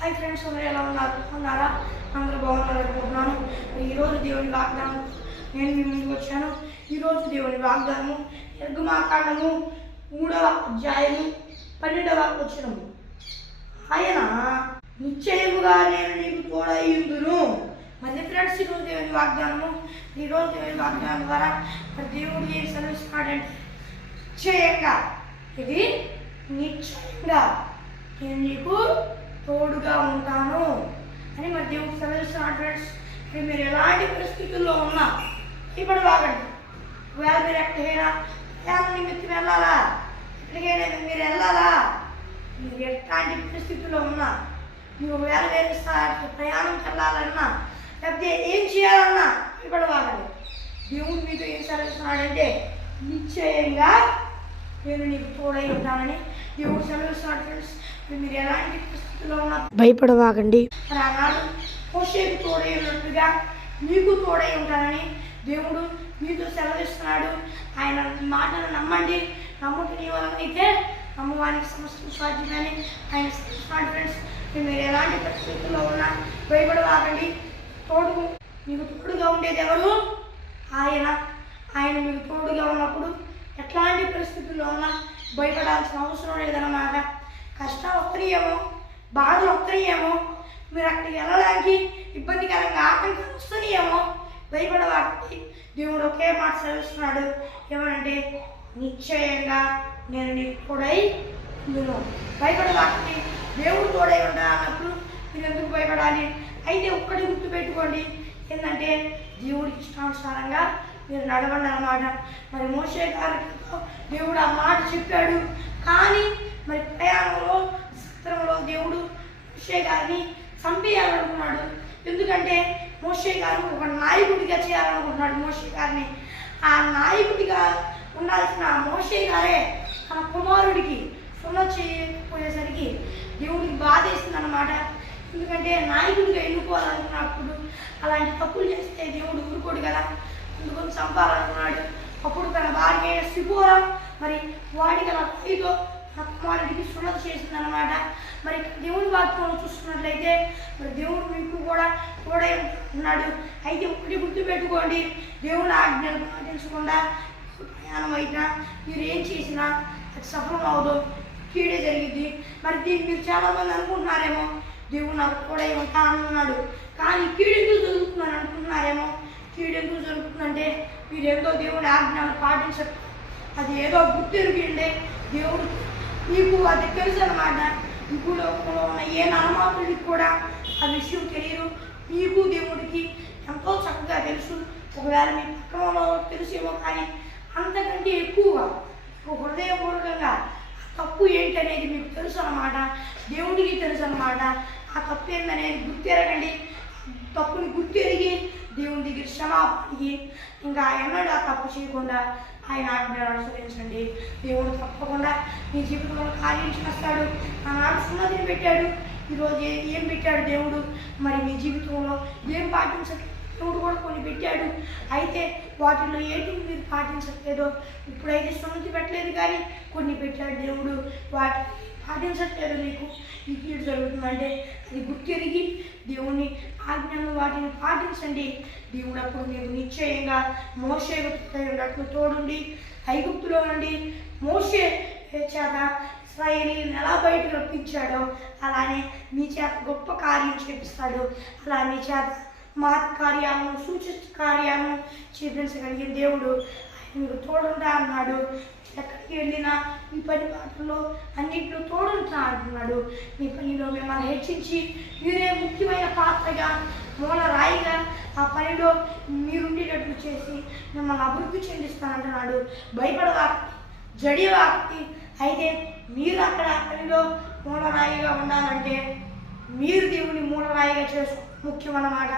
Hi friends అందరూ ఎలా ఉన్నారు? ఉన్నారా? అందరూ బాగున్నారు? అనుకుంటున్నాను. ఈరోజు దేవుని వాగ్దానం నేను మీ ముందుకు వచ్చాను. ఈరోజు దేవుని వాగ్దానము యర్గమాకాండము మూడవ అధ్యాయము పన్నెండవ వచ్చినము ఆయన నిశ్చయముగా నేను నీకు తోడై ఇందును మళ్ళీ ఫ్రెండ్స్ ఈరోజు దేవుని వాగ్దానము ఈరోజు దేవుని వాగ్దానం ద్వారా దేవుడు ఏం సెలవిస్తున్నాడంటే నిశ్చయంగా. ఇది నిశ్చయంగా. నేను నీకు తోడుగా ఉంటాను. అని మరి దేవుడు సెలవిస్తున్నాడు ఫ్రెండ్స్ మీరు ఎలాంటి పరిస్థితుల్లో ఉన్నా ఇప్పుడు బాగండి ఒకవేళ మీరు ఎక్కడికైనా ప్రయాణం నిమిత్తం వెళ్ళాలా? ఎక్కడికైనా మీరు వెళ్ళాలా? మీరు ఎట్లాంటి పరిస్థితుల్లో ఉన్నా మీరు ఒకవేళ వేరే స్థా- ప్రయాణం వెళ్ళాలన్నా లేకపోతే ఏం చేయాలన్నా ఇప్పుడు బాగండి దేవుడు మీతో ఏం సెలవిస్తున్నాడంటే నిశ్చయంగా నేను నీకు తోడై ఉంటానని దేవుడు ఫ్రెండ్స్ మరి ఎలాంటి పరిస్థితుల్లో ఉన్నా తోడై ఉన్నట్టుగా మీకు తోడై ఉంటానని దేవుడు మీతో సెలవిస్తున్నాడు. ఆయన మాటను నమ్మండి. నమ్ముట నీ వలన అయితే నమ్మవానికి సమస్య సాధ్యమని ఆయన సెలవిస్తున్నాడు ఫ్రెండ్స్ మరి మీరు ఎలాంటి పరిస్థితుల్లో ఉన్నా భయపడవాకండి. తోడు మీకు తోడుగా ఉండేది ఎవరు? ఆయన. ఆయన మీకు తోడుగా ఉన్నప్పుడు ఎట్లాంటి పరిస్థితుల్లో ఉన్నా భయపడాల్సిన అవసరం లేదన్నమాట. కష్టాలు వస్తున్నాయేమో బాధలు వస్తున్నాయేమో మీరు అక్కడికి వెళ్ళడానికి ఇబ్బందికరంగా ఆటంకాలు వస్తున్నాయేమో భయపడవాటి దేవుడు ఒకే మాట చదివిస్తున్నాడు ఏమనంటే నిశ్చయంగా నేను నీకు తోడై ఉందును భయపడవాటి దేవుడు తోడై ఉంటా అన్నప్పుడు మీరు ఎందుకు భయపడాలి? అయితే ఒక్కటి గుర్తుపెట్టుకోండి. ఏంటంటే దేవుడికి ఇష్టానుసారంగా మీరు నడవండి అన్నమాట మరి మోసే గారికి దేవుడు ఆ మాట చెప్పాడు. కానీ మరి ప్రయాణంలో సత్రంలో దేవుడు మోషే గారిని చంపేయాలనుకున్నాడు. ఎందుకంటే మోషే గారు ఒక నాయకుడిగా చేయాలనుకుంటున్నాడు మోషే గారిని. ఆ నాయకుడిగా ఉండాల్సిన మోషే గారే తన కుమారుడికి సున్న చేయకపోయేసరికి దేవుడికి బాధేస్తుంది అన్నమాట ఎందుకంటే నాయకుడిగా ఎన్నుకోవాలనుకున్నప్పుడు అలాంటి తప్పులు చేస్తే దేవుడు ఊరుకోడు కదా. అందుకొని చంపాలనుకున్నాడు. అప్పుడు తన భార్య అయిన సిపోరా మరి వాడి గల కైతో తన కుమారుడికి సున్నత చేసిందనమాట మరి దేవుని వాక్యంలో చూసుకున్నట్లయితే మరి దేవుడు మీకు కూడా తోడే ఉన్నాడు. అయితే ఒకటి గుర్తుపెట్టుకోండి. దేవుని ఆజ్ఞలు పాటించకుండా ప్రయాణం అయినా మీరు ఏం చేసినా అది సఫలం అవదు. కీడే జరిగింది మరి దీన్ని మీరు చాలామంది అనుకుంటున్నారేమో? దేవుడు నాకు కూడా ఉంటా అంటున్నాడు కానీ కీడెందుకు జరుగుతుందని అనుకుంటున్నారేమో? కీడెందుకు జరుగుతుందంటే మీరు ఏదో దేవుని ఆజ్ఞలు పాటించరు. అది ఏదో గుర్తెరిగిండే దేవుడు. మీకు అది తెలుసు అనమాట ఇప్పుడు లోకంలో ఉన్న ఏ నామాతుడికి కూడా ఆ విషయం తెలియదు. మీకు దేవుడికి ఎంతో చక్కగా తెలుసు. ఒకవేళ మీ పక్కనలో తెలుసేమో కానీ అంతకంటే ఎక్కువగా హృదయపూర్వకంగా ఆ తప్పు ఏంటనేది మీకు తెలుసు అన్నమాట. దేవుడికి తెలుసు అన్నమాట. ఆ తప్పు ఏందనేది గుర్తెరగండి. తప్పుని గుర్తిరిగి దేవుని దగ్గర క్షమాపణకి ఇంకా ఎన్నడూ ఆ తప్పు చేయకుండా ఆయన ఆజ్ఞలు అనుసరించండి. దేవుడు తప్పకుండా మీ జీవితంలో కార్యం చేస్తాడు. ఆనాడు సున్నతిని పెట్టాడు ఈరోజు ఏం పెట్టాడు దేవుడు? మరి మీ జీవితంలో ఏం పాటించట్లేదు దేవుడు కూడా కొన్ని పెట్టాడు అయితే వాటిలో ఏంటి మీరు పాటించట్లేదో ఇప్పుడైతే సున్నతి పెట్టలేదు కానీ కొన్ని పెట్టాడు దేవుడు. వాటి పాటించట్లేదు మీకు? ఇది జరుగుతుందంటే అది గుర్తిరిగి దేవుని ఆజ్ఞను వాటిని పాటించండి. దేవుడు మీరు నిశ్చయంగా మోసే తోడుండి ఐగుప్తులో నుండి మోసే చేత ఇస్రాయేలీని ఎలా బయట రప్పించాడో అలానే మీ చేత గొప్ప కార్యం చేపిస్తాడు. అలా మీ చేత మహత్ కార్యాలను సూచిత కార్యాలను చూపించగలిగిన దేవుడు ఆయన తోడుంటా అన్నాడు. ఎక్కడికి వెళ్ళినా మీ పని పాత్రలో అన్నింటిలో తోడుంటా అంటున్నాడు మీ పనిలో మిమ్మల్ని హెచ్చించి మీరే ముఖ్యమైన పాత్రగా మూల రాయిగా ఆ పనిలో మీరుండేటట్లు చేసి మిమ్మల్ని అభివృద్ధి చెందిస్తానంటున్నాడు. భయపడవాకి జడివాకి. అయితే మీరు అక్కడ ఆ పనిలో మూలరాయిగా ఉండాలంటే మీరు దేవుని మూలరాయిగా చేసుకో ముఖ్యమన్నమాట.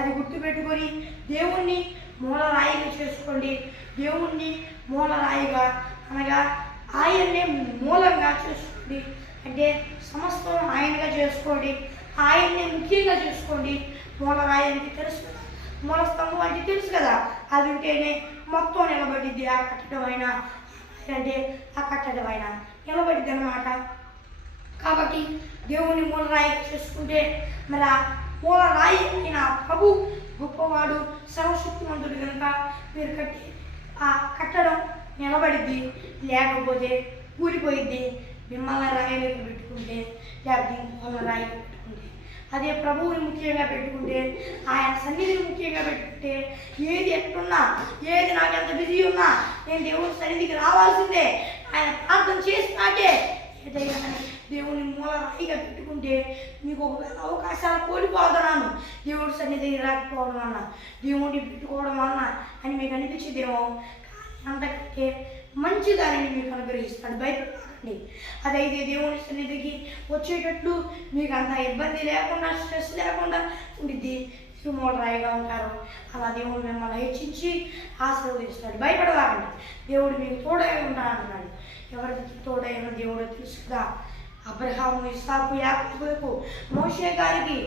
అది గుర్తుపెట్టుకొని దేవుణ్ణి మూలరాయిగా చేసుకోండి. దేవుణ్ణి మూలరాయిగా అనగా ఆయన్నే మూలంగా చేసుకోండి. అంటే సమస్తం ఆయనగా చేసుకోండి. ఆయన్నే ముఖ్యంగా చేసుకోండి. మూలరాయానికి తెలుసు కదా. మూల స్తంభం అంటే తెలుసు కదా. అది ఉంటేనే మొత్తం నిలబడిద్ది ఆ కట్టడం అయినా అంటే ఆ కట్టడం అయినా నిలబడిద్ది అనమాట కాబట్టి దేవుని మూలరాయి చేసుకుంటే మరి మూల రాయి అయిన ప్రభు గొప్పవాడు సర్వశక్తివంతుడు కనుక మీరు కట్టి ఆ కట్టడం నిలబడిద్ది లేకపోతే కూలిపోయిద్ది మిమ్మల్ని రాయలకు పెట్టుకుంటే లేకపోతే ఇంకొక రాయి పెట్టుకుంటే. అదే ప్రభువుని ముఖ్యంగా పెట్టుకుంటే ఆయన సన్నిధిని ముఖ్యంగా పెట్టుకుంటే ఏది ఎట్టున్నా ఏది నాకు ఎంత బిజీ ఉన్నా నేను దేవుని సన్నిధికి రావాల్సిందే. ఆయన ప్రార్థన చేసినాకే ఏదైనా దేవుని మూల రాయిగా పెట్టుకుంటే మీకు ఒకవేళ అవకాశాలు కోల్పోతున్నాను దేవుడి సన్నిధి రాకపోవడం వలన దేవుడిని పెట్టుకోవడం వలన అని మీకు అనిపించేదేమో? కానీ అంతకంటే మంచి దానిని మీకు అనుగ్రహిస్తాడు భయపడకండి. అదైతే దేవుని సన్నిధికి వచ్చేటట్లు మీకు అంత ఇబ్బంది లేకుండా స్ట్రెస్ లేకుండా ఉండిద్ది. రాయిగా ఉంటారు. అలా దేవుడు మిమ్మల్ని హెచ్చించి ఆశీర్వదిస్తాడు. భయపడవాకండి. దేవుడు మీకు తోడై ఉంటాను అంటున్నాడు ఎవరికి తోడైన దేవుడు తెలుసు అబ్రహాము ఇస్సాకు యాకోబులకు మోషే గారికి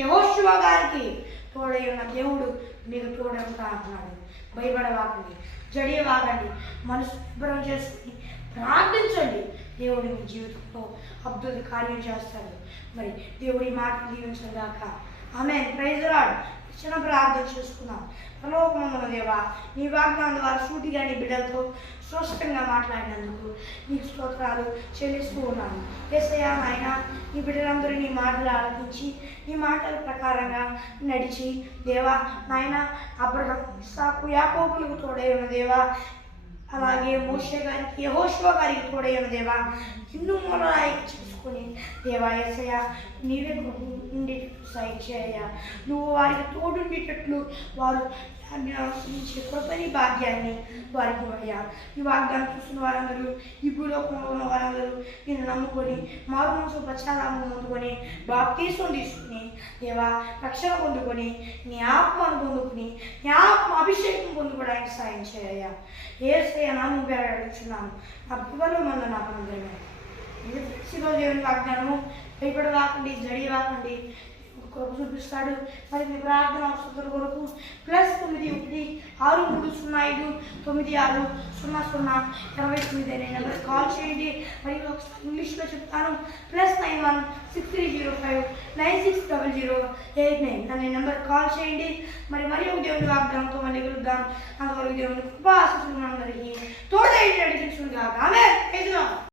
యహోశివ గారికి తోడై ఉన్న దేవుడు మీకు తోడై ఉంటా అంటున్నాడు. భయపడవాకండి జడియవాగండి మనసు శుభ్రం చేసుకుని ప్రార్థించండి. దేవుడు మీ జీవితంలో అద్భుత కార్యం చేస్తాడు. మరి దేవుడి మాటలు దీవించడం ఆమె ప్రైజ్ రాడ్ చిన్న ప్రార్థన చేసుకుందాం పరలోకమందున దేవా నీ వాగ్దానం ద్వారా సూటిగా నీ బిడ్డలతో స్పష్టంగా మాట్లాడినందుకు నీకు స్తోత్రాలు చెల్లిస్తూ ఉన్నాను. ఎస్ఐయా నాయన నీ బిడ్డలందరూ నీ మాటలు ఆలకించి నీ మాటల ప్రకారంగా నడిచి దేవా నాయన అబ్రహం సాకు యాకోబులకు తోడై దేవా అలాగే మోషే గారికి యహోశివ గారికి తోడైన దేవా ఇన్ను మొదలాయి తీసుకుని దేవా నీవే ఉండి సాయి నువ్వు వారికి తోడుండేటట్లు వారు అనుసరించే కృపని భాగ్యాన్ని వారికి అయ్యా ఈ వాగ్దానం చూస్తున్న వారందరూ ఈ భూలోకంలో ఉన్న వారందరూ నేను నమ్ముకొని మారు మనసు పశ్చాత్తాపం పొందుకొని బాప్తీసం తీసుకుని దేవా రక్షణ పొందుకొని నీ ఆత్మను పొందుకుని నీ ఆత్మ అభిషేకం పొందుకోవడానికి సాయం చేయ్యా ఏ నామం పేరు అడుగుతున్నాను అప్పుడు మన నా నాకు అందరమే ఈరోజు దేవుని వాగ్దానము. జడి జడియవాకండి కొరకు చూపిస్తాడు. మరి మీ ప్రార్థన అవసరం కొరకు ప్లస్ తొమ్మిది ఒకటి ఆరు మూడు సున్నా ఐదు తొమ్మిది ఆరు సున్నా సున్నా ఇరవై తొమ్మిది అనే నెంబర్ కాల్ చేయండి. మరి ఒకసారి ఇంగ్లీష్లో చెప్తాను. Plus nine one six three zero five nine six double zero eight nine అనే నెంబర్ కాల్ చేయండి. మరి మరి ఒక దేవుని వాగ్దానంతో మళ్ళీ కలుద్దాం. అంతవరకు దేవుని కృపా ఆశిస్తున్నాం అందరికీ తోడైతే నడిపించుకుందాం ఆమె